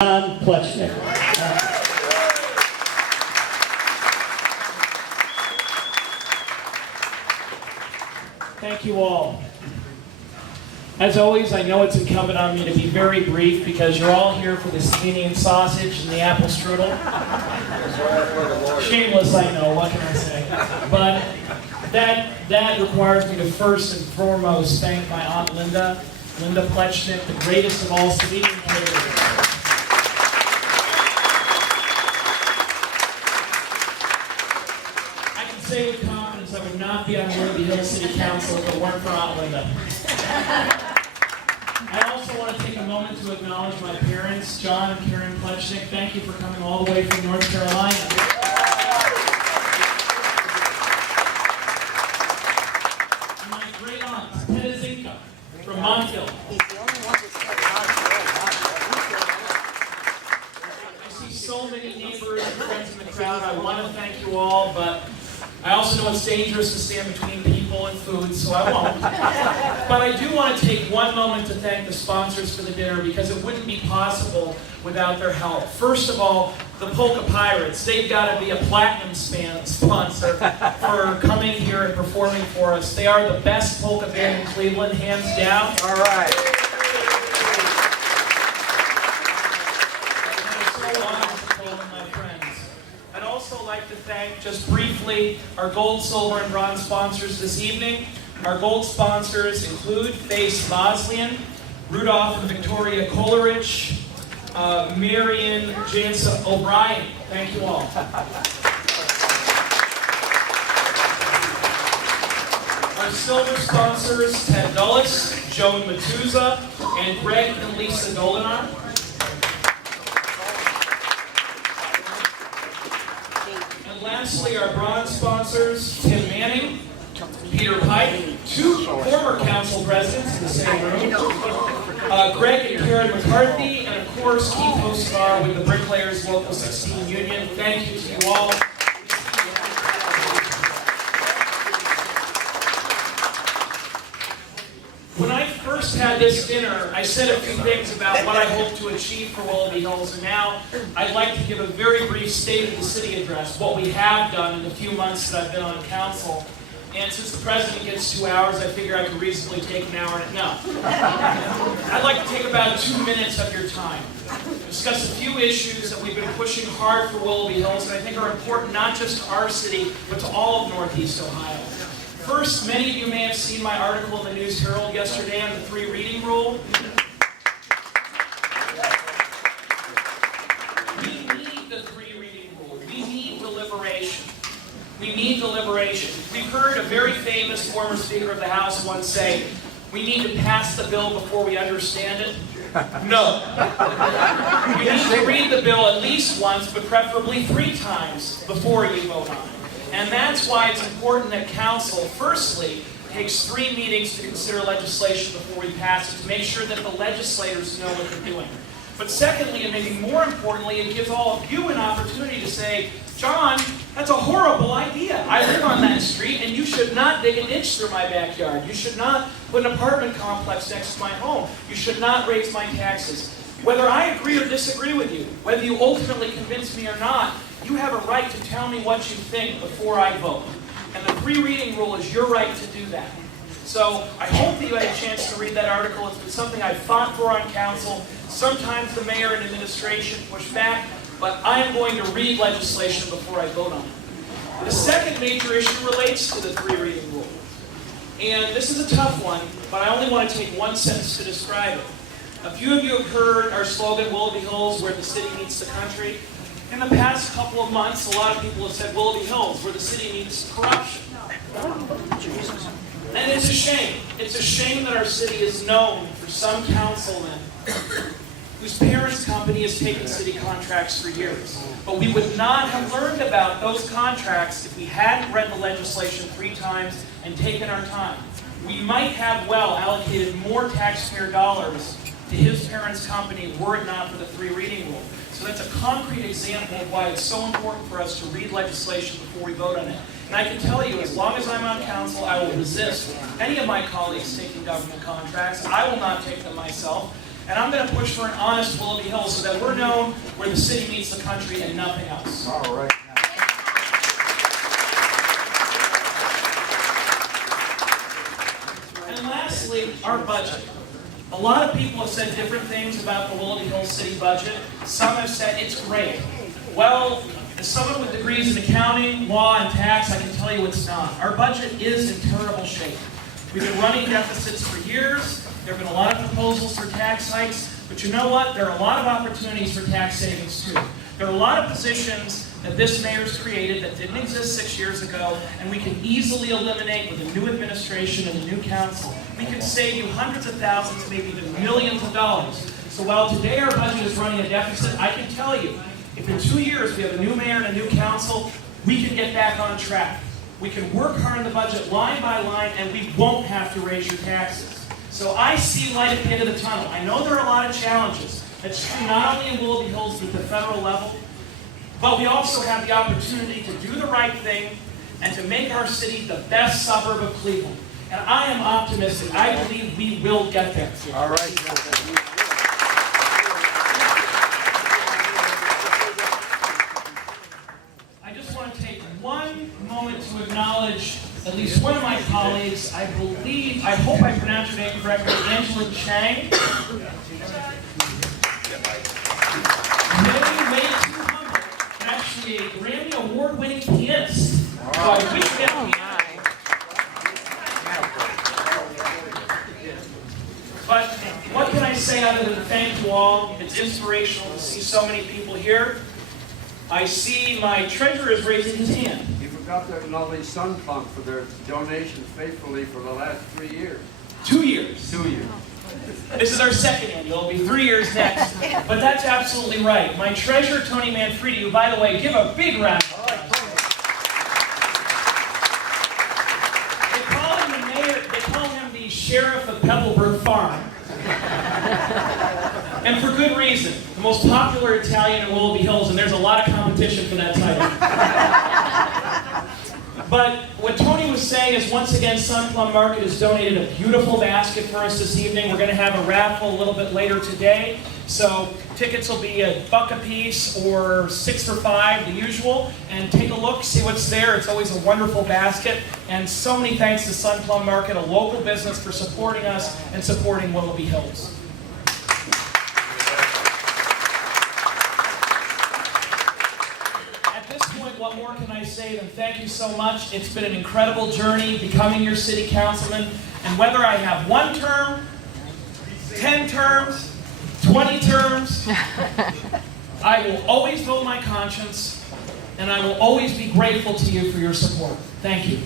Plecnik. Thank you all. As always, I know it's incumbent on me to be very brief because you're all here for the Slovenian sausage and the apple strudel. Shameless, I know, what can I say? But that requires me to first and foremost thank my Aunt Linda Plecnik, the greatest of all Slovenian caterers. I can say with confidence I would not be on Willoughby Hills City Council if it weren't for Aunt Linda. I also want to take a moment to acknowledge my parents, John and Karen Plecnik. Thank you for coming all the way from North Carolina. And my great aunt, Zinka, from Montville. I see so many neighbors and friends in the crowd. I want to thank you all, but I also know it's dangerous to stand between people and food, so I won't. But I do want to take one moment to thank the sponsors for the dinner because it wouldn't be possible without their help. First of all, the Polka Pirates. They've got to be a platinum sponsor for coming here and performing for us. They are the best polka band in Cleveland, hands down. All right. I'd also like to thank, just briefly, our gold, silver, and bronze sponsors this evening. Our gold sponsors include Face Boslian, Rudolph and Victoria Coleridge, Marion Jansa O'Brien. Thank you all. Our silver sponsors, Ted Dulles, Joan Matuza, and Greg and Lisa Goldenar. Lastly, our bronze sponsors, Tim Manning, Peter Pike, two former council presidents in the same room, Greg and Karen McCarthy, and of course, Keith Hosevar with the Bricklayers Local 16 Union. Thank you to you all. When I first had this dinner, I said a few things about what I hope to achieve for Willoughby Hills, and now I'd like to give a very brief State of the City address, what we have done in the few months that I've been on council. And since the president gets 2 hours, I figure I can reasonably take an hour and no. I'd like to take about 2 minutes of your time, discuss a few issues that we've been pushing hard for Willoughby Hills and I think are important not just to our city, but to all of Northeast Ohio. First, many of you may have seen my article in the News Herald yesterday on the 3 reading rule. We need the 3 reading rule. We need deliberation. We need deliberation. We've heard a very famous former Speaker of the House once say, we need to pass the bill before we understand it. No. You need to read the bill at least once, but preferably 3 times before you vote on it. And that's why it's important that Council, firstly, takes 3 meetings to consider legislation before we pass it, to make sure that the legislators know what they're doing. But secondly, and maybe more importantly, it gives all of you an opportunity to say, John, that's a horrible idea. I live on that street, and you should not dig an inch through my backyard. You should not put an apartment complex next to my home. You should not raise my taxes. Whether I agree or disagree with you, whether you ultimately convince me or not, you have a right to tell me what you think before I vote. And the 3 reading rule is your right to do that. So I hope that you had a chance to read that article. It's been something I've fought for on council. Sometimes the mayor and administration push back, but I am going to read legislation before I vote on it. The second major issue relates to the 3 reading rule. And this is a tough one, but I only want to take 1 sentence to describe it. A few of you have heard our slogan, Willoughby Hills, where the city meets the country. In the past couple of months, a lot of people have said Willoughby Hills, where the city meets corruption. And it's a shame. It's a shame that our city is known for some councilmen whose parents' company has taken city contracts for years. But we would not have learned about those contracts if we hadn't read the legislation 3 times and taken our time. We might have well allocated more taxpayer dollars to his parents' company were it not for the 3 reading rule. So that's a concrete example of why it's so important for us to read legislation before we vote on it. And I can tell you, as long as I'm on council, I will resist any of my colleagues taking government contracts. I will not take them myself. And I'm going to push for an honest Willoughby Hills so that we're known where the city meets the country and nothing else. All right. And lastly, our budget. A lot of people have said different things about the Willoughby Hills City budget. Some have said it's great. Well, as someone with degrees in accounting, law, and tax, I can tell you it's not. Our budget is in terrible shape. We've been running deficits for years. There have been a lot of proposals for tax hikes. But you know what? There are a lot of opportunities for tax savings, too. There are a lot of positions that this mayor's created that didn't exist 6 years ago, and we can easily eliminate with a new administration and a new council. We can save you hundreds of thousands, maybe even millions of dollars. So while today our budget is running a deficit, I can tell you, if in 2 years we have a new mayor and a new council, we can get back on track. We can work hard in the budget line by line, and we won't have to raise your taxes. So I see light at the end of the tunnel. I know there are a lot of challenges. That's true not only in Willoughby Hills, but at the federal level. But we also have the opportunity to do the right thing and to make our city the best suburb of Cleveland. And I am optimistic. I believe we will get there. All right. I just want to take one moment to acknowledge at least one of my colleagues. I hope I pronounced her name correctly, Angela Chang. Way too humble, and actually a Grammy Award-winning pianist. So I wish we had a piano. But what can I say other than thank you all? It's inspirational to see so many people here. I see my treasurer is raising his hand. You forgot to acknowledge Sun Plum for their donations faithfully for the last 3 years. 2 years. 2 years. This is our second annual. It'll be 3 years next. But that's absolutely right. My treasurer, Tony Manfredi, who, by the way, give a big round. They call him the mayor. They call him the sheriff of Pebblebrook Farm. And for good reason. The most popular Italian in Willoughby Hills, and there's a lot of competition for that title. But what Tony was saying is, once again, Sun Plum Market has donated a beautiful basket for us this evening. We're going to have a raffle a little bit later today. So tickets will be $1 a piece or 6 for $5, the usual. And take a look, see what's there. It's always a wonderful basket. And so many thanks to Sun Plum Market, a local business, for supporting us and supporting Willoughby Hills. What more can I say than thank you so much. It's been an incredible journey becoming your city councilman. And whether I have 1 term, 10 terms, 20 terms, I will always vote my conscience, and I will always be grateful to you for your support. Thank you.